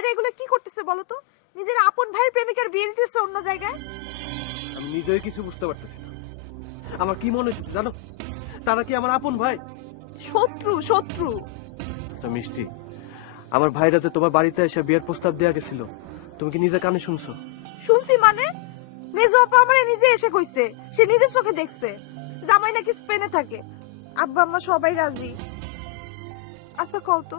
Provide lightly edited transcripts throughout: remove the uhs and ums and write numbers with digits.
ভাইরা এগুলো কি করতেছে বলো তো? নিজের আপন ভাইয়ের প্রেমিকার বিয়ে দিতেছে অন্য জায়গায়। আমি নিজেই কিছু বুঝতে পারতেছি না। আমার কি মনে হচ্ছে জানো, তারা কি আমার আপন ভাই? শত্রু শত্রু। মিষ্টি, আমার ভাইরা যে তোমার বাড়িতে এসে বিয়ের প্রস্তাব দেয়া গেছিল, তুমি কি নিজে কানে শুনছো? শুনছি মানে? মেজো আপা আমারে নিজে এসে কইছে, সে নিজের চোখে দেখছে জামাই নাকি স্পেনে থাকে। আব্বা আম্মা সবাই রাজি। আচ্ছা কও তো,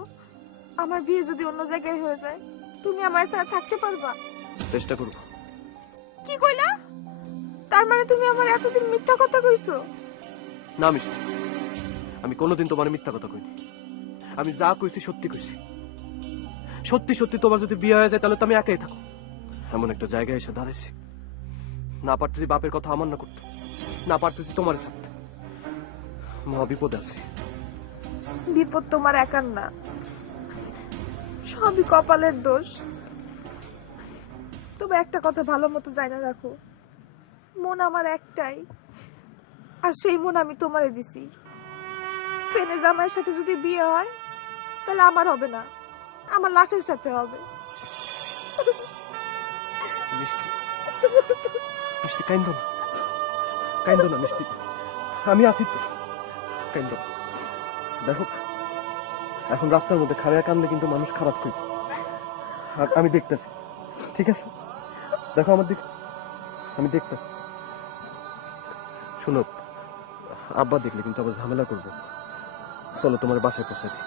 আমার বিয়ে যদি অন্য জায়গায় হয়ে যায়, তুমি আমার সাথে থাকতে পারবা? চেষ্টা করবো। কি কইলা? তার মানে তুমি আমার এতদিন মিথ্যা কথা কইছো? না মিষ্টি, আমি কোনোদিন তোমার মিথ্যা কথা কইনি। আমি যা কইছি সত্যি কইছি। সত্যি সত্যি তোমার যদি বিয়ে হয়ে যায় তাহলে তো আমি একাই থাকো। এমন একটা জায়গায় এসে দাঁড়াইছি, না পারতেছি বাপের কথা অমান্য করতে, না পারতেছি তোমার সাথে। মহা বিপদে আছি। বিপদ তোমার একার না, সবই কপালের দোষ। তবে একটা কথা ভালো মতো জানা রাখো, মন আমার একটাই, আর সেই মন আমি তোমারে দিছি। স্পেনে জামাইয়ের সাথে যদি বিয়ে হয় তাহলে আমার হবে না, আমার লাশের সাথে হবে। মিষ্টি, মিষ্টি কাইন্দো না, কাইন্দো না মিষ্টি, আমি আছি তো, কাইন্দো না। দেখো, এখন রাস্তার মধ্যে খাড়ায় কান্দলে কিন্তু মানুষ খারাপ করবে। আর আমি দেখতেছি, ঠিক আছে? দেখো আমার দিকে, আমি দেখতেছি। শোনো, আব্বা দেখলে কিন্তু আবার ঝামেলা করবে। চলো তোমার বাসায় পৌঁছে দিই।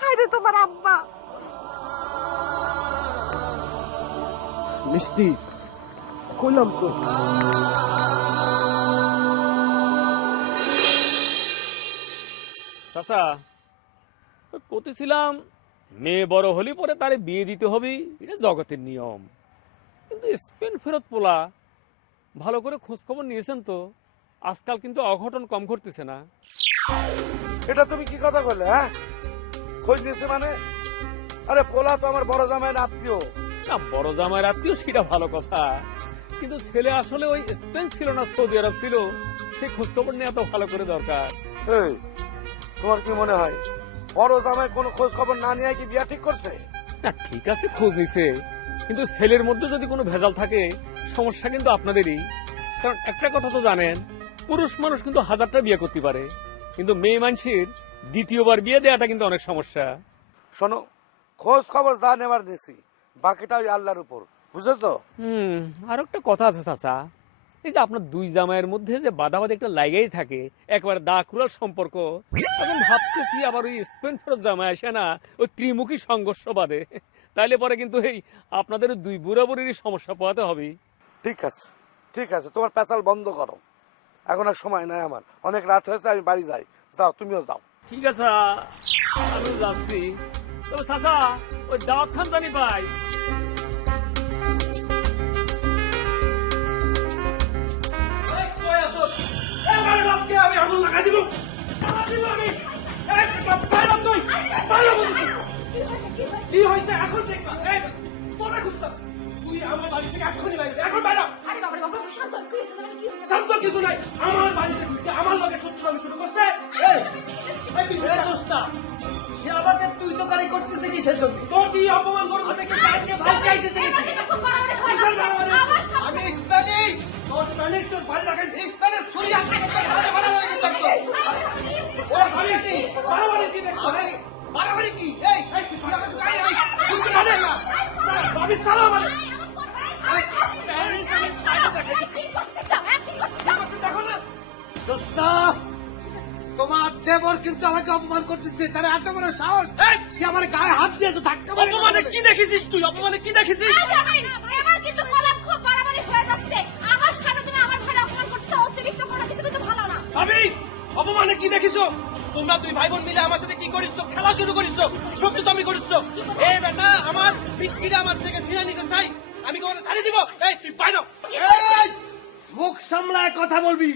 হায়রে তোমার আব্বা! মিষ্টি, কইলাম তো। চাচা, কতেছিলাম মেয়ে বড় হলে পরে তারে বিয়ে দিতে হবে, এটা জগতের নিয়ম। কিন্তু স্পেন ফেরত পোলা, ভালো করে খোঁজ খবর নিয়েছেন তো? আজকাল কিন্তু অঘটন কম ঘটতেছে না? এটা তুমি কি কথা বললে? হ্যাঁ, খোঁজ নিয়েছে মানে? আরে পোলা তো আমার বড় জামাইয়ের আত্মীয়। না, বড় জামাইয়ের আত্মীয় সেটা ভালো কথা, কিন্তু ছেলে আসলে ওই স্পেন ছিল না সৌদি আরব ছিল, সে খোঁজ খবর নেওয়া তো ভালো করে দরকার। এই, তোমার কি মনে হয় বড় জামাই কোনো খোঁজ খবর না নিয়ে কি বিয়া ঠিক করছে? না ঠিক আছে, খোঁজ নিছে, কিন্তু ছেলের মধ্যে যদি কোনো ভেজাল থাকে সমস্যা কিন্তু আপনাদেরই। কারণ একটা কথা তো জানেন, পুরুষ মানুষ কিন্তু হাজারটা বিয়ে করতে পারে, কিন্তু মেয়ে মানুষের দ্বিতীয়বার বিয়ে দেওয়াটা কিন্তু অনেক সমস্যা। শোনো, খোঁজ খবর যা নেবার নিছি, বাকিটা ওই আল্লাহর উপর, বুঝেছো? আর একটা কথা আছে চাচা, এই যে আপনার দুই জামাইয়ের মধ্যে যে বাদাবাদি একটা লাগাই থাকে, একবার দা কুড়াল সম্পর্ক, এখন ভাবতেছি আবার ওই স্পেন ফেরত জামাই আসে না ওই ত্রিমুখী সংঘর্ষ বাদে, তাইলে পরে কিন্তু এই আপনাদের দুই বুড়া বুড়ির সমস্যা পোহাতে হবে। ঠিক আছে, ঠিক আছে, তোমার পেশাল বন্ধ করো। এখন আর সময় নাই আমার, অনেক রাত হয়েছে, আমি বাড়ি যাই। যাও, তুমিও যাও। ঠিক আছে, আমি যাচ্ছি। তবে চাচা, ওই দাওয়াত খান জানি পাই। আমি আগুন লাগাই দিব, কি হয়েছে এখন দেখবা। তোরা খুঁজতাম, তুই আমার বাড়ি থেকে এক্ষুনি বাইরে, এখন বাইরে। শান্ত কিছু নাই, আমার বাড়ি থেকে আমার লোকের শত্রু আমি শুরু করছে। আমাকে তুই তো গাড়ি করতেছে কিসের জন্য? তোর কি অপমান করবো? আমি কি চাইতে ভাই চাইছে থেকে? আমি স্প্যানিশ। তোর স্প্যানিশ, তোর বাড়ি লাগাই স্প্যানিশ ছুরি আসছে তো ভালো ভালো হয়ে গেছে তো। ও ভাই কি? বাড়াবাড়ি কি দেখছো? মারামারি কি? এই তুই আমাকে গাড়ি আমি তুই তো আরে না। আমি সালাম আরে দেখো না। দোস্তা, তোমার দেবর কিন্তু আমাকে অপমান করতেছে, তার এত বড় সাহস, সে আমার গায়ে হাত দিয়ে তো ধাক্কা মারে। অপমানে কি দেখেছিস তুই? অপমানে কি দেখেছিস? আমার কিন্তু কলম খুব বাড়াবাড়ি হয়ে যাচ্ছে। আমার সামনে তুমি আমার ভাই অপমান করছো, অতিরিক্ত কোনো কিছু কিন্তু ভালো না। আমি অপমানে কি দেখিছো? তোমরা দুই ভাই বোন মিলে আমার সাথে কি করিস? খেলা শুরু করিস? সত্যি তো আমি করিস? এই বেটা আমার বৃষ্টিটা আমার থেকে ছিঁড়ে নিতে চাই, আমি তোমাকে ছাড়িয়ে দিব। এই তুই বাইরে। এই, মুখ সামলায় কথা বলবি।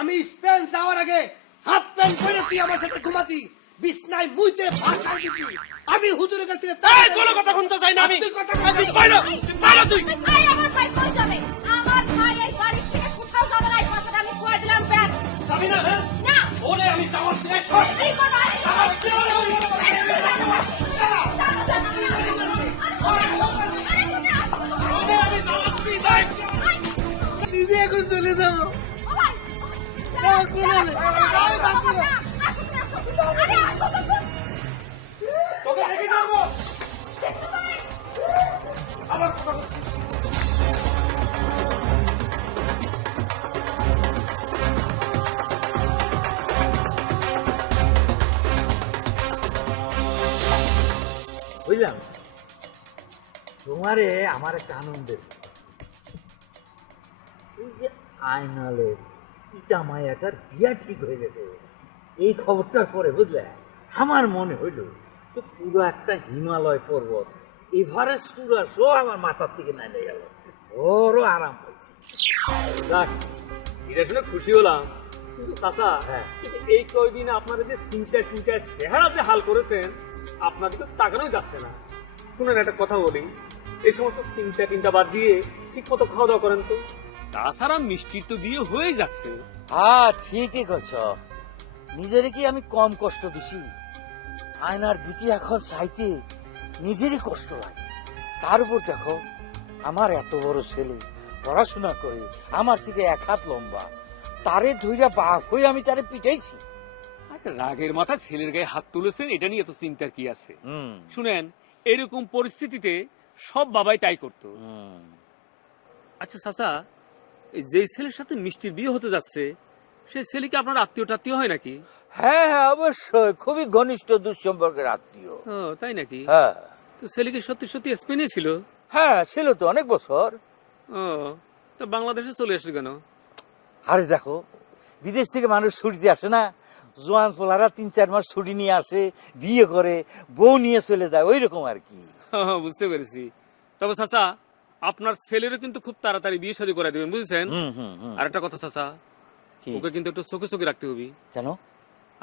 আমি স্পেন যাওয়ার আগে হাফ প্যান্ট পরে তুই আমার সাথে ঘুমাতি, বিছনায় মুইতে ভাষায় দিতি। আমি হুজুরের কাছ থেকে এই কোনো কথা শুনতে চাই না আমি। তুই কথা এই, তুই বাইরে, তুই বাইরে তুই। ভাই, আমার ভাই কই যাবে? আমার ভাই এই বাড়ি থেকে কোথাও যাবে না, এই কথাটা আমি কয়ে দিলাম। ব্যাস। যাবি না? হ্যাঁ না। ওরে আমি যাওয়ার শেষ হয়। এই কোনো চলে গায়ে বাদ দিল। আরে আসো তো। তোকে রেখে যাবো। বুঝলাম তোমারে আমার একটা আনন্দের এই যে আয়নালের ইটা মায়াটার বিয়া ঠিক হয়ে গেছে এই খবরটার পরে বুঝলে আমার মনে হইল তো পুরো একটা হিমালয় পর্বত এভারেস্ট চূড়া সো আমার মাথার থেকে নামে গেল ওরও আরাম হয়েছে। যাক, এটা শুনে খুশি হলাম, কিন্তু চাচা হ্যাঁ। কিন্তু এই কয়দিনে আপনারা যে চিন্তা চেহারাতে হাল করেছেন আপনাদের তো তাকানোই যাচ্ছে না। শুনেন একটা কথা বলি, এই সমস্ত চিন্তা বাদ দিয়ে ঠিক মতো খাওয়া দাওয়া করেন তো। তাছাড়া মিষ্টির তো দিয়ে হয়ে যাচ্ছে। হ্যাঁ ঠিকই করছ, নিজেরই কি আমি কম কষ্ট দিছি? আয়নার দিকে এখন চাইতে নিজেরই কষ্ট লাগে। তার উপর দেখো আমার এত বড় ছেলে পড়াশোনা করে আমার থেকে এক হাত লম্বা, তারে ধইরা বাপ হয়ে আমি তারে পিটাইছি। আরে রাগের মাথা ছেলের গায়ে হাত তুলেছেন, এটা নিয়ে এত চিন্তার কি আছে? শুনেন, এরকম পরিস্থিতিতে সব বাবাই তাই করতো। আচ্ছা চাচা, এই যে ছেলের সাথে মিষ্টির বিয়ে হতে যাচ্ছে সেই ছেলে কি আপনার আত্মীয় টাত্মীয় হয় নাকি? হ্যাঁ হ্যাঁ অবশ্যই, খুবই ঘনিষ্ঠ দুঃসম্পর্কের আত্মীয়। ও তাই নাকি? হ্যাঁ তো ছেলে কি সত্যি সত্যি স্পেনে ছিল? হ্যাঁ ছিল তো অনেক বছর। ও, তো বাংলাদেশে চলে আসলো কেন? আরে দেখো বিদেশ থেকে মানুষ ছুটিতে আসে না, জোয়ান পোলারা 3-4 মাস ছুটি নিয়ে আসে, বিয়ে করে বউ নিয়ে চলে যায়, ওই রকম আর কি। বুঝতে পেরেছি। তবে চাচা, আপনার ছেলেরও কিন্তু খুব তাড়াতাড়ি বিয়ে শাদী করে দিবেন, বুঝছেন? আর একটা কথা চাচা, কি? ওকে কিন্তু একটু চোখে চোখে রাখতে হবে। কেন?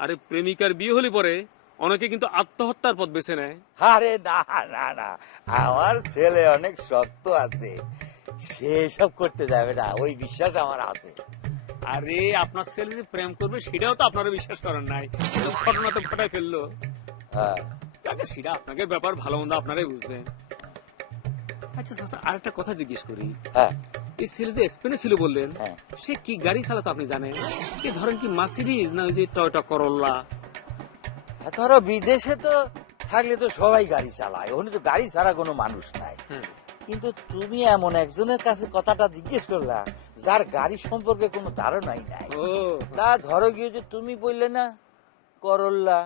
আরে প্রেমিকার বিয়ে হলে পরে অনেকে কিন্তু আত্মহত্যার পথ বেছে নেয়। আরে না না না, আমার ছেলে অনেক শক্ত আছে, সে সব করতে যাবে না, ওই বিশ্বাস আমার আছে। আরে আপনার ছেলে যে প্রেম করবে সেটাও তো আপনারা বিশ্বাস করেন নাই, তো ঘটনা তো ঘটাই ফেললো। হ্যাঁ তাকে সেটা আপনাকে ব্যাপার ভালো মন্দ আপনারাই বুঝবেন। আচ্ছা চাচা, আর একটা কথা জিজ্ঞেস করি, হ্যাঁ এই ছেলে যে স্পেনে ছিল বললেন, হ্যাঁ। সে কি গাড়ি চালাতো আপনি জানেন? কি ধরেন কি মার্সিডিজ না ওই যে টয়োটা করোলা? ধরো বিদেশে তো থাকলে তো সবাই গাড়ি চালায়, ওখানে তো গাড়ি ছাড়া কোনো মানুষ নাই। হ্যাঁ। কিন্তু তুমি এমন একজনের কাছে কথাটা জিজ্ঞেস করলা যার গাড়ি সম্পর্কে কোনো ধারণাই নাই। ও তা ধরো গিয়ে যে তুমি বললে না করল্লা,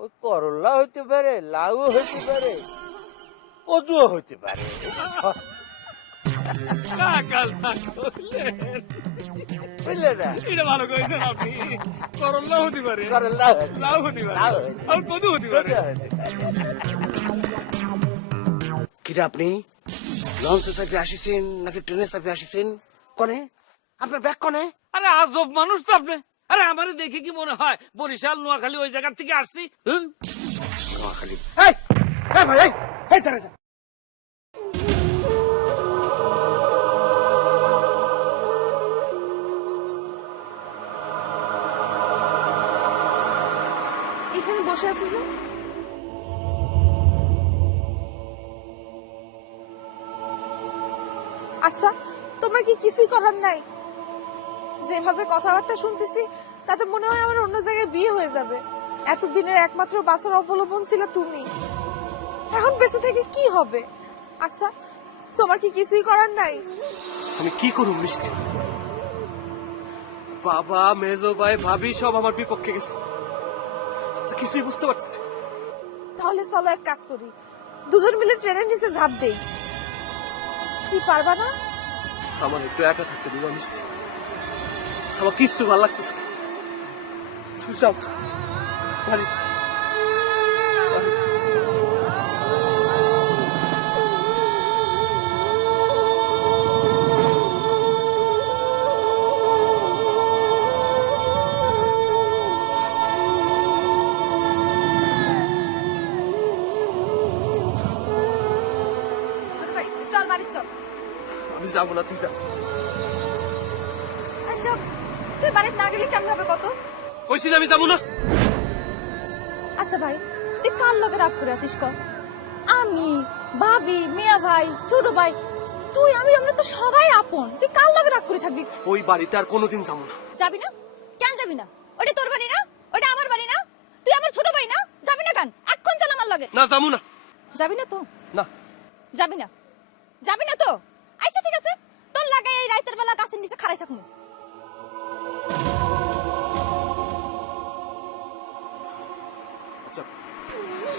ওই করল্লা হইতে পারে, লাউ হইতে পারে, কদুও হইতে পারে। কাকা যা করলেন, বুঝলে না? এটা ভালো করেছেন আপনি। করোলা হতে পারে, করল্লা হইতে লাউ হতে পারে, লাউ হইতে আর কদু হতে পারে। কদু হইতে পারে। কিরা আপনি লঞ্চে চাপে আসিছেন নাকি ট্রেনে চাপে আসিছেন? কনে আপনার ব্যাগ কনে? আরে আজব মানুষ তো আপনি। আরে আমারে দেখে কি মনে হয় বরিশাল নোয়াখালী ওই জায়গা থেকে আসছি? নোয়াখালী। এই এই ভাই এই এই দাঁড়া যা। এখানে বসে আছি যে? আচ্ছা, তোমার কি কিছুই করার নাই? যেভাবে কথাবার্তা শুনতেছি তাতে মনে হয় আমার অন্য জায়গায় বিয়ে হয়ে যাবে। এতদিনের একমাত্র বাঁচার অবলম্বন ছিল তুমি, এখন বেঁচে থেকে কি হবে? আচ্ছা, তোমার কি কিছুই করার নাই? আমি কি করব মিষ্টি? বাবা, মেজো ভাই, ভাবি সব আমার বিপক্ষে গেছে, তো কিছুই বুঝতে পারছি। তাহলে চলো এক কাজ করি, দুজন মিলে ট্রেনের নিচে ঝাঁপ দেই। কি পারবা না? আমার একটু একা থাকতে দিবা মিষ্টি, আমার কিচ্ছু ভালো লাগতেছে না। তুই যাও, বাড়ি যাও। চল বাড়ি চল। আমি যাবো না, তুই যা। আচ্ছা, তুই বাড়িতে না গেলে কেমন হবে কত? কইছি না আমি যাবো না। আচ্ছা ভাই, তুই কার লগে রাগ করে আছিস ক? আমি, ভাবি, মিয়া ভাই, ছোট ভাই, তুই আমি আমরা তো সবাই আপন, তুই কার লগে রাগ করে থাকবি? ওই বাড়িতে আর কোনোদিন যাবো না। যাবি না? কেন যাবি না? ওটা তোর বাড়ি না, ওটা আমার বাড়ি না। তুই আমার ছোট ভাই না, যাবি না কেন? এখন চল আমার লাগে। না যাবো না। যাবি না তো? না। যাবি না? যাবি না তো? আচ্ছা ঠিক আছে, তোর লাগে এই রাতের বেলা গাছের নিচে খাড়াই থাকমু।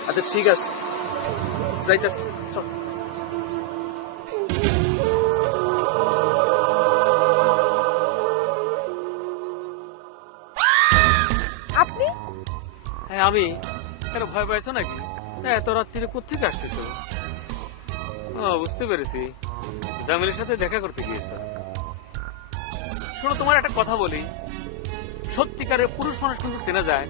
আচ্ছা ঠিক আছে, যাইতাছি, চল। আপনি? হ্যাঁ আমি। কেন ভয় পাইছো নাকি? এত রাত্রিরে কোথেকে আসতেছো? বুঝতে পেরেছি, জামিলের সাথে দেখা করতে গিয়েছো। শোনো, তোমার একটা কথা বলি, সত্যিকারের পুরুষ মানুষ কিন্তু চেনা যায়।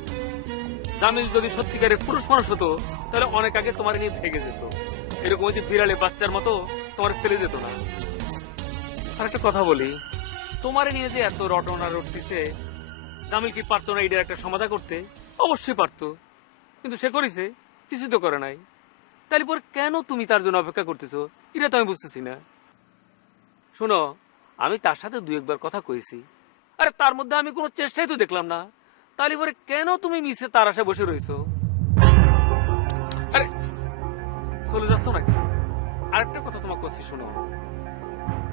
জামিল যদি সত্যিকারের পুরুষ মানুষ হতো তাহলে অনেক আগে তোমার নিয়ে ভেগে যেত, এরকম ওই যে বিড়ালে বাচ্চার মতো তোমার ফেলে যেত না। আর একটা কথা বলি, তোমার নিয়ে যে এত রটনা রটতিছে, জামিল কি পারতো না এটার একটা সমাধান করতে? অবশ্যই পারতো, কিন্তু সে করেছে? কিছু তো করে নাই। তাহলে পরে কেন তুমি তার জন্য অপেক্ষা করতেছো? এটা তো আমি বুঝতেছি না। শোনো, আমি তার সাথে দু একবার কথা কইছি, আরে তার মধ্যে আমি কোনো চেষ্টাই তো দেখলাম না। তাহলে পরে কেন তুমি মিসে তার আশায় বসে রয়েছো? আরে চলে যাচ্ছ নাকি? আরেকটা কথা তোমাকে বলছি, শোনো,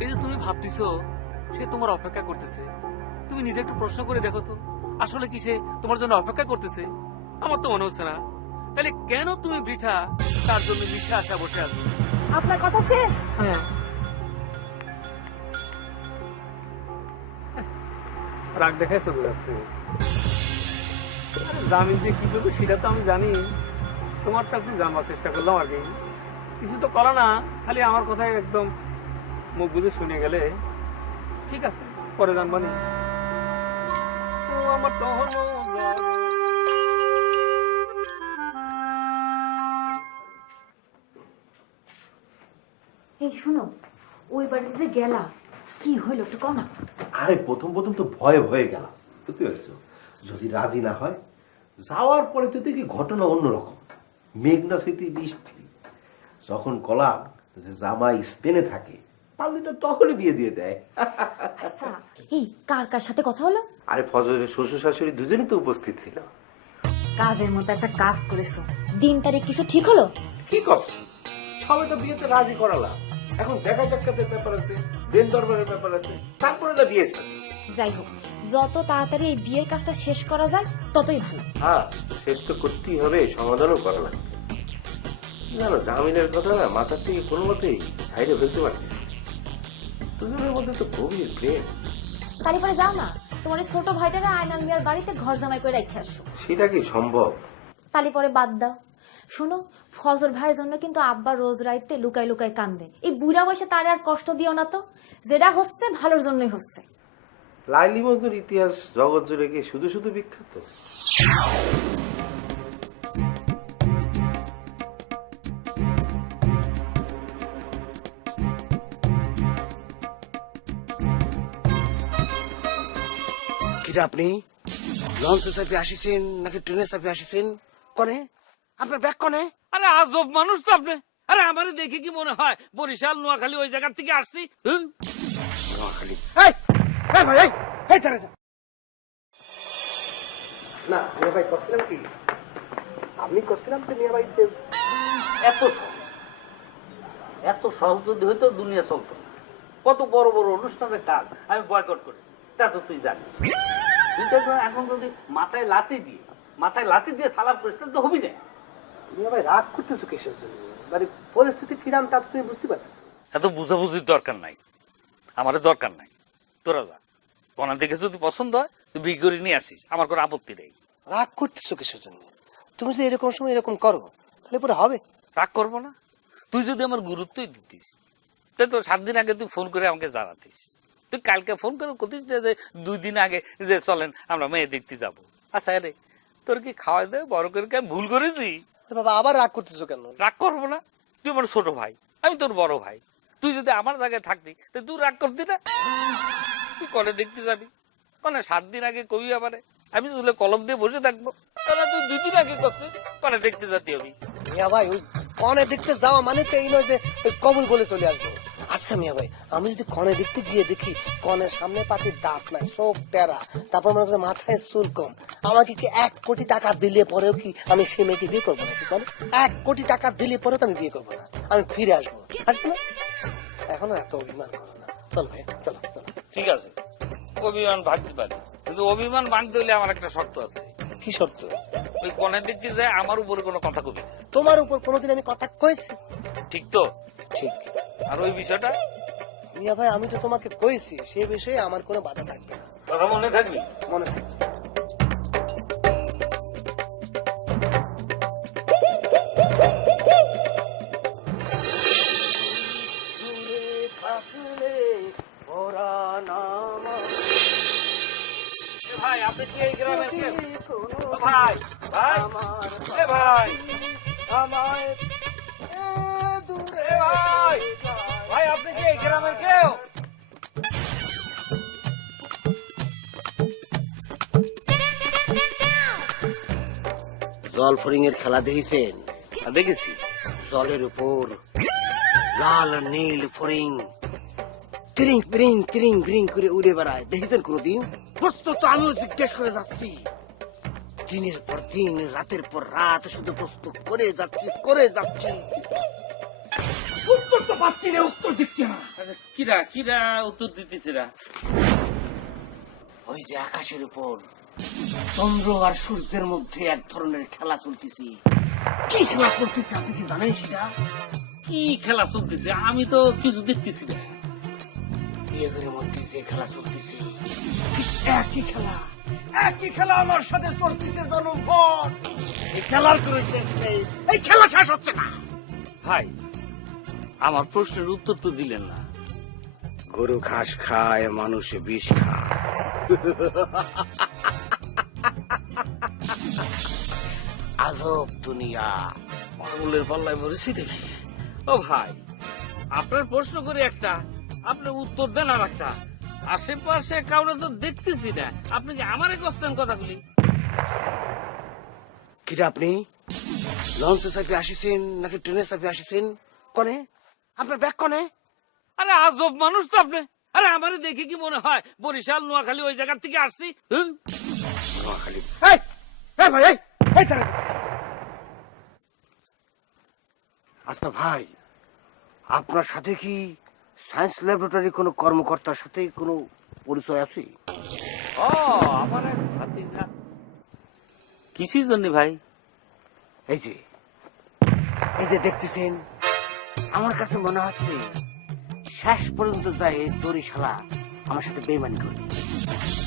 এই যে তুমি ভাবতেছো সে তোমার অপেক্ষা করতেছে, তুমি নিজে একটু প্রশ্ন করে দেখো তো, আসলে কি সে তোমার জন্য অপেক্ষা করতেছে? আমার তো মনে হচ্ছে না। তাহলে কেন তুমি বৃথা তার জন্য মিশে আসা বসে আছো? আপনার কথা শেষ? হ্যাঁ, রাগ দেখায় চলে যাচ্ছে। জামিন যে কি করবে সেটা তো আমি জানি, তোমারটা একটু জানবার চেষ্টা করলাম আর কি। কিছু তো করা না, খালি আমার কথায় একদম মুখ বুঝে শুনে গেলে ঠিক আছে, পরে জানবানি। আমার তখন এই শোনো, ওই বাড়িতে যে গেলা, কি হইল একটু কও না। আরে প্রথম প্রথম তো ভয়ে ভয়ে গেলাম, বুঝতে পারছো? যদি রাজি না হয়, যাওয়ার পরে তো দেখি ঘটনা অন্যরকম। মেঘনা স্মৃতি বৃষ্টি। যখন কলাম যে জামাই স্পেনে থাকে, পারলে তো তখনই বিয়ে দিয়ে দেয়। আচ্ছা, এই কার কার সাথে কথা হলো? আরে ফজরের শ্বশুর শাশুড়ি দুজনই তো উপস্থিত ছিল। কাজের মতো একটা কাজ করেছো, দিন তারিখ কিছু ঠিক হলো? কি করছো? সবাই তো বিয়েতে রাজি করালাম, এখন দেখা সাক্ষাতের ব্যাপার আছে, দেন দরবারের ব্যাপার আছে, তারপরে না বিয়ে সাথে। যাই হোক, যত তাড়াতাড়ি এই বিয়ের কাজটা শেষ করা যায় ততই ভালো। হ্যাঁ, শেষ তো করতেই হবে, সমাধানও করা লাগবে। জানো, জামিনের কথা না মাথার থেকে কোনো মতেই বাইরে ফেলতে পারছি। দুজনের মধ্যে তো গভীর প্রেম। তারপরে যাও না, তোমার এই ছোট ভাইটারা আয়নাল মিয়ার বাড়িতে ঘর জামাই করে রেখে আসো। সেটা কি সম্ভব? তালি পরে বাদ দাও। শোনো, ফজর ভাইয়ের জন্য কিন্তু আব্বা রোজ রাইতে লুকাই লুকাই কান্দে। এই বুড়া বয়সে তার আর কষ্ট দিও না তো, যেটা হচ্ছে ভালোর জন্যই হচ্ছে। লাইলি মজনুর ইতিহাস জগৎ জুড়ে কি শুধু শুধু বিখ্যাত? কিটা আপনি লঞ্চে চাপে আসিছেন নাকি ট্রেনে চাপে আসিছেন? কনে আপনার ব্যাগ কনে? আরে আজব মানুষ তো আপনি। আরে আমারে দেখে কি মনে হয় বরিশাল নোয়াখালী ওই জায়গা থেকে আসছি? নোয়াখালী। এই এই ভাই, এই এই দাঁড়া দাঁড়া। না মিয়া ভাই, করছিলাম কি, আমি করছিলাম তো মিয়া ভাই যে এত সহজ যদি হইতো দুনিয়া চলতো। কত বড় বড় অনুষ্ঠানের কাজ আমি বয়কট করি, তা তো তুই জানিস। এখন যদি মাথায় লাথি দিয়ে সালাম করিস তো হবি না। মিয়া ভাই রাগ করতেছো কিসের জন্য? মানে পরিস্থিতি কিরাম তা তুমি বুঝতে পারছো? এত বুঝাবুঝির দরকার নাই, আমারও দরকার নাই। তোরা যা, কোনা দেখে যদি পছন্দ হয় তুই বিয়ে করে নিয়ে আসিস, আমার কোনো আপত্তি নেই। রাগ করতেছো কিসের জন্য? তুমি যদি এরকম সময় এরকম করো তাহলে পরে হবে। রাগ করবো না, তুই যদি আমার গুরুত্বই দিতিস, তাই তো 7 দিন আগে তুই ফোন করে আমাকে জানাতিস। তুই কালকে ফোন করে বলতিস যে 2 দিন আগে যে চলেন আমরা মেয়ে দেখতে যাবো। আচ্ছা রে, তোর কি খাওয়া দেয় বড় করে আমি ভুল করেছি? বাবা আবার রাগ করতেছো কেন? রাগ করবো না, তুই আমার ছোট ভাই, আমি তোর বড় ভাই। তুই যদি আমার জায়গায় থাকতি তো তুই রাগ করতি না? তুই কলে দেখতে যাবি, মানে 7 দিন আগে কবি আমারে আমি চুলে কলম দিয়ে বসে থাকবো, তাহলে তুই 2 দিন আগে করছিস কলে দেখতে যাতি আমি। মিয়া ভাই, ওই কনে দেখতে যাওয়া মানে তো এই নয় যে ওই কবুল বলে চলে আসবো। আচ্ছা মিয়া ভাই, আমি যদি কনে দেখতে গিয়ে দেখি কনের সামনে পাতির দাঁত নাই, চোখ টেরা, তারপর মনে করেন মাথায় চুল কম, আমাকে কি 1 কোটি টাকা দিলে পরেও কি আমি সে মেয়েকে বিয়ে করবো নাকি? বল, 1 কোটি টাকা দিলে পরেও তো আমি বিয়ে করবো না, আমি ফিরে আসবো না? এখনো এত অভিমান করো না। চল ভাই, চলো চলো। ঠিক আছে, অভিমান ভাঙতে পারি, কিন্তু অভিমান ভাঙতে হলে আমার একটা শর্ত আছে। কি শর্ত? ওই কনের দেখতে যায় আমার উপরে কোনো কথা কবি না। তোমার উপর কোনোদিন আমি কথা কয়েছি? ঠিক তো? ঠিক। আর ওই বিষয়টা মিয়া ভাই, আমি তো তোমাকে কয়েছি, সে বিষয়ে আমার কোনো বাধা থাকবে না। কথা মনে থাকবে? মনে থাকে। ভাই আপনি কি এই গ্রামের কে? ভাই ভাই এ ভাই আমায় এ ভাই ভাই আপনি কি এই গ্রামের কেউ? জল ফরিং এর খেলা দেখেছেন? দেখেছি। জলের উপর লাল আর নীল ফরিং তিরিং বিরিং তিরিং বিরিং করে উড়ে বেড়ায়, দেখেছেন কোনদিন? প্রশ্ন তো আমিও জিজ্ঞেস করে যাচ্ছি, দিনের পর দিন রাতের পর রাত শুধু প্রস্তুত করে যাচ্ছি, উত্তর তো পাচ্ছি না, উত্তর দিচ্ছে না। কিরা কিরা উত্তর দিতেছে না? ওই যে আকাশের উপর চন্দ্র আর সূর্যের মধ্যে এক ধরনের খেলা চলতেছে। কি খেলা চলতেছে আপনি কি জানেন সেটা? কি খেলা চলতেছে আমি তো কিছু দেখতেছি না। বিয়েদের মধ্যে যে খেলা চলতেছে, একই খেলা আমার সাথে চলতেছে জনগণ। এই খেলার কোনো শেষ নেই, এই খেলা শেষ হচ্ছে না। ভাই আমার প্রশ্নের উত্তর তো দিলেন না। গরু ঘাস খায়, মানুষ বিষ খায়। আজব দুনিয়া। পাগলের পাল্লায় পড়েছি দেখি। ও ভাই আপনার প্রশ্ন করে একটা, আপনি উত্তর দেন আর একটা। আশেপাশে কাউরে তো দেখতেছি না, আপনি কি আমারে করছেন কথাগুলি? কিরা আপনি লঞ্চে চাপে আসিছেন নাকি ট্রেনে চাপে আসিছেন? কনে আপনার ব্যাগ কনে? আরে আজব মানুষ তো আপনি। আরে আমারে দেখে কি মনে হয় বরিশাল নোয়াখালী ওই জায়গার থেকে আসছি? নোয়াখালী? আচ্ছা ভাই, আপনার সাথে কি সায়েন্স ল্যাবরেটরি কোনো কর্মকর্তার সাথে কোনো পরিচয় আছে? ও আমার এক ভাতিজা। কিসের জন্য ভাই? এই যে দেখতেছেন, আমার কাছে মনে হচ্ছে শেষ পর্যন্ত যায় এই দড়িশালা আমার সাথে বেইমানি করে।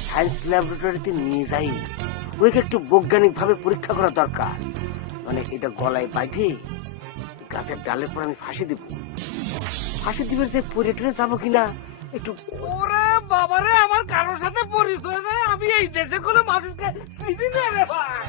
সায়েন্স ল্যাবরেটরিতে নিয়ে যাই, ওইকে একটু বৈজ্ঞানিক ভাবে পরীক্ষা করা দরকার। মানে এটা গলায় বাইধে গাছের ডালের পর আমি ফাঁসি দিব। ফাঁসি দিবে যে পরিটনে যাবো কিনা একটু। ওরে বাবারে, আমার কারোর সাথে পরিচয় নাই, আমি এই দেশে কোনো মানুষকে চিনি না রে ভাই।